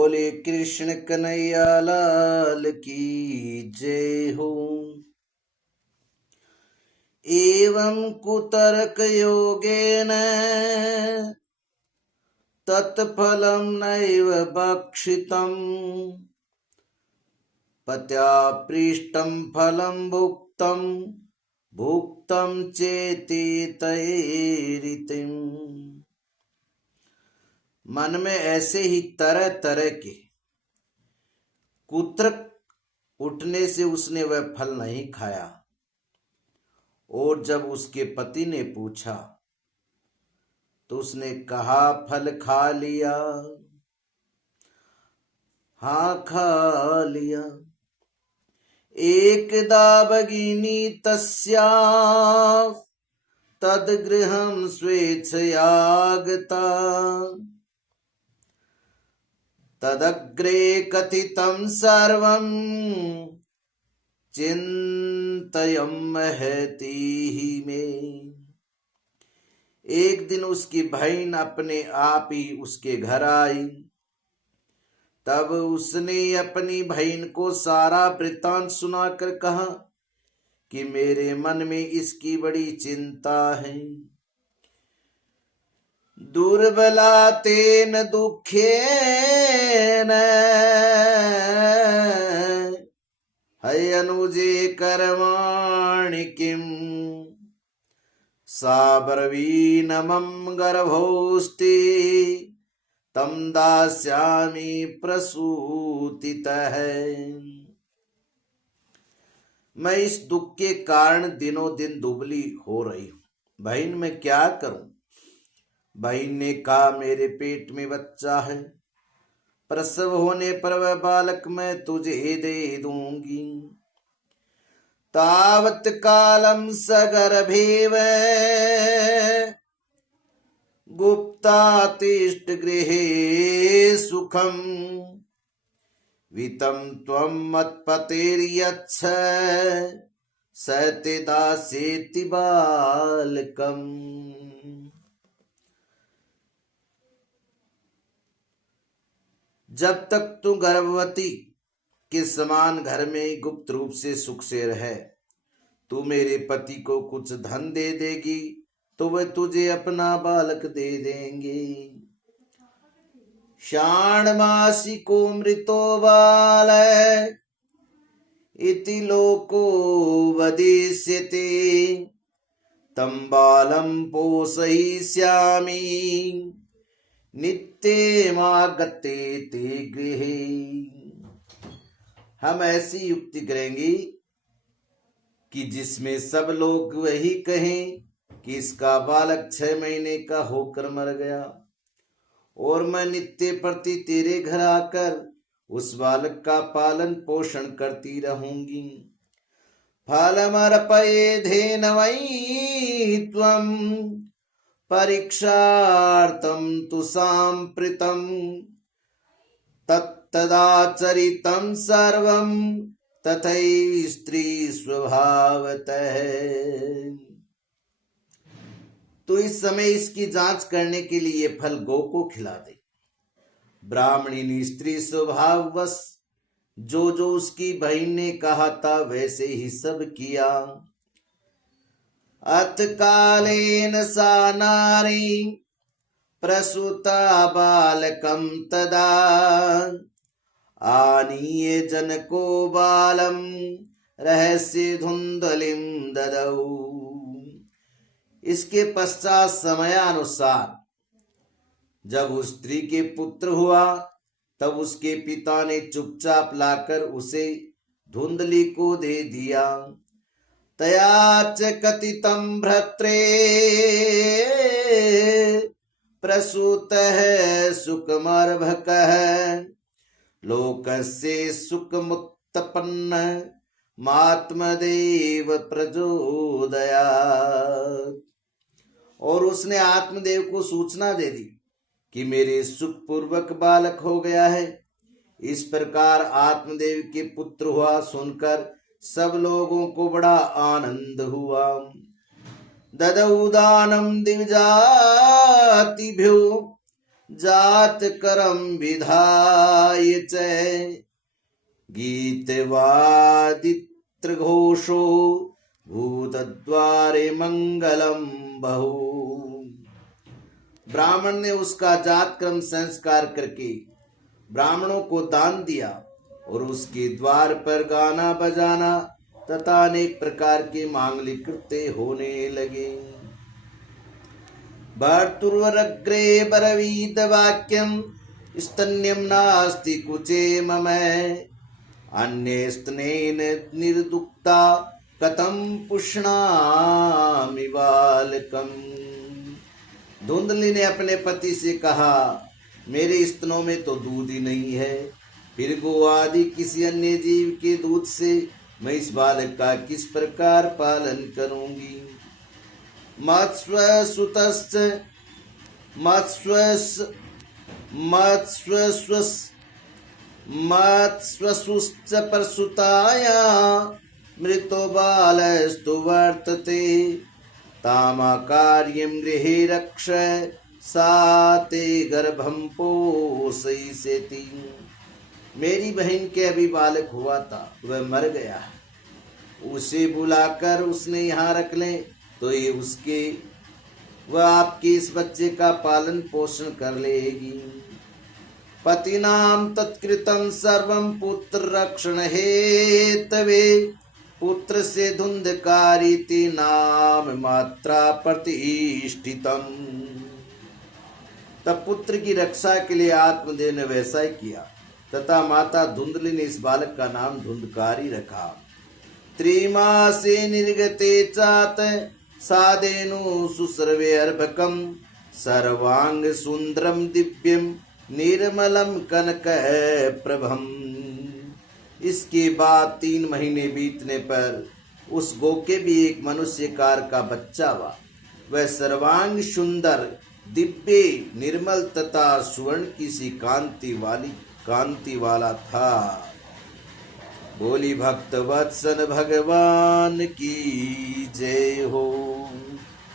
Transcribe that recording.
बोले कृष्ण कन्हैया लाल की जय हो। एवं कुतर्क योगेन तत्फलं नैव भक्षितम् पत्या पृष्टं फलं भुक्तं भुक्तं चेति तैरितिम्। मन में ऐसे ही तरह तरह के कुतर्क उठने से उसने वह फल नहीं खाया। और जब उसके पति ने पूछा तो उसने कहा फल खा लिया। हाँ खा लिया। एकदा भगिनी तस्या तद्गृहं स्वेच्छयागता तदग्रे कथितं सर्वं चिन्तयन्महतीहि में। एक दिन उसकी बहन अपने आप ही उसके घर आई। तब उसने अपनी बहन को सारा वृत्तांत सुनाकर कहा कि मेरे मन में इसकी बड़ी चिंता है। दुर्बला तेन दुखेन है अनुजे कर्माणि किम सा ब्रवीणमं गर्भोस्ति तम दास्यामि प्रसूतितः। मैं इस दुख के कारण दिनों दिन दुबली हो रही हूं। बहन मैं क्या करूं? बहन ने कहा मेरे पेट में बच्चा है। प्रसव होने पर वह बालक मैं तुझे दे दूंगी। तावत कालम सगर्भेव गुप्ता तिष्ठ गृहे सुखम वितं त्वं मत्पतेर्यच्छ सते दासेति बालकम्। जब तक तू गर्भवती के समान घर में गुप्त रूप से सुख से रहे, तू मेरे पति को कुछ धन दे देगी तो वह तुझे अपना बालक दे देंगे। षाण्मासिको मृतो बाल इति लोको वदिष्यते तं बालं पोषयिष्यामि नित्यमागते ते गृहे। हम ऐसी युक्ति करेंगी कि जिसमें सब लोग वही कहें कि इसका बालक 6 महीने का होकर मर गया और मैं नित्य प्रति तेरे घर आकर उस बालक का पालन पोषण करती रहूंगी। फलमर्पयेधेन वै त्वं परीक्षार्थं तु साम्प्रतं तत्तदाचरितं सर्वं तथै स्त्री स्वभावतः। तो इस समय इसकी जांच करने के लिए फल गौ को खिला दे। ब्राह्मणी ने स्त्री स्वभाववश जो जो उसकी बहन ने कहा था वैसे ही सब किया। अथ कालेन सा नारी प्रसूता बालकं तदा आनीय जनको बालम रहस्य धुंधलिम ददौ। इसके पश्चात समयानुसार जब उस स्त्री के पुत्र हुआ तब उसके पिता ने चुपचाप लाकर उसे धुंधली को दे दिया। तयाच कथितं भ्रत्रे प्रसूतः सुखमर्भकः लोकस्य सुखमुत्पन्न मात्मदेव प्रचोदयात्। और उसने आत्मदेव को सूचना दे दी कि मेरे सुखपूर्वक बालक हो गया है। इस प्रकार आत्मदेव के पुत्र हुआ सुनकर सब लोगों को बड़ा आनंद हुआ। ददौ दानं दिव्यजातिभ्यो जात करम विधाय च गीतवादित्र घोषो भूतद्वारे मंगलम बहु। ब्राह्मण ने उसका जात क्रम संस्कार करके ब्राह्मणों को दान दिया और उसके द्वार पर गाना बजाना तथा अनेक प्रकार के मांगलिक कृत्य होने लगे। भर्तुर्वरग्रे बरवीद वाक्यम स्तन्यम नास्ति कुचे मम अन्य स्तनेन निर्दुक्ता कथम पुष्णामि बालकम। धुंधली ने अपने पति से कहा, मेरे स्तनों में तो दूध ही नहीं है, फिर गो आदि किसी अन्य जीव के दूध से मैं इस बालक का किस प्रकार पालन करूंगी। मत्स्वसुतश्च मत्स्वसुश्च प्रसूताया मृतो बालस्तु वर्तते तामा कार्यं गृहे रक्ष साते गर्भं पोषयिष्यति। मेरी बहन के अभी बालक हुआ था, वह मर गया, उसे बुलाकर उसने यहाँ रख ले तो ये उसके वह आपके इस बच्चे का पालन पोषण कर लेगी। पतिनाम तत्कृतं सर्वं पुत्र रक्षण हेतवे पुत्र से धुंधकारिति नाम मात्रा प्रतिष्ठितम। तब पुत्र की रक्षा के लिए आत्मदेव ने वैसा ही किया तथा माता धुंधली ने इस बालक का नाम धुंधकारी रखा। त्रिमासे निर्गते चात सादेनु सुसर्वे अर्भकम सर्वांग सुंदरम दिव्यम निर्मलम कनक प्रभम। इसके बाद 3 महीने बीतने पर उस गो के भी एक मनुष्यकार का बच्चा हुआ। वह सर्वांग सुंदर दिव्य निर्मल तथा सुवर्ण की सी कांति वाला था। बोली भक्त वत्सल भगवान की जय हो।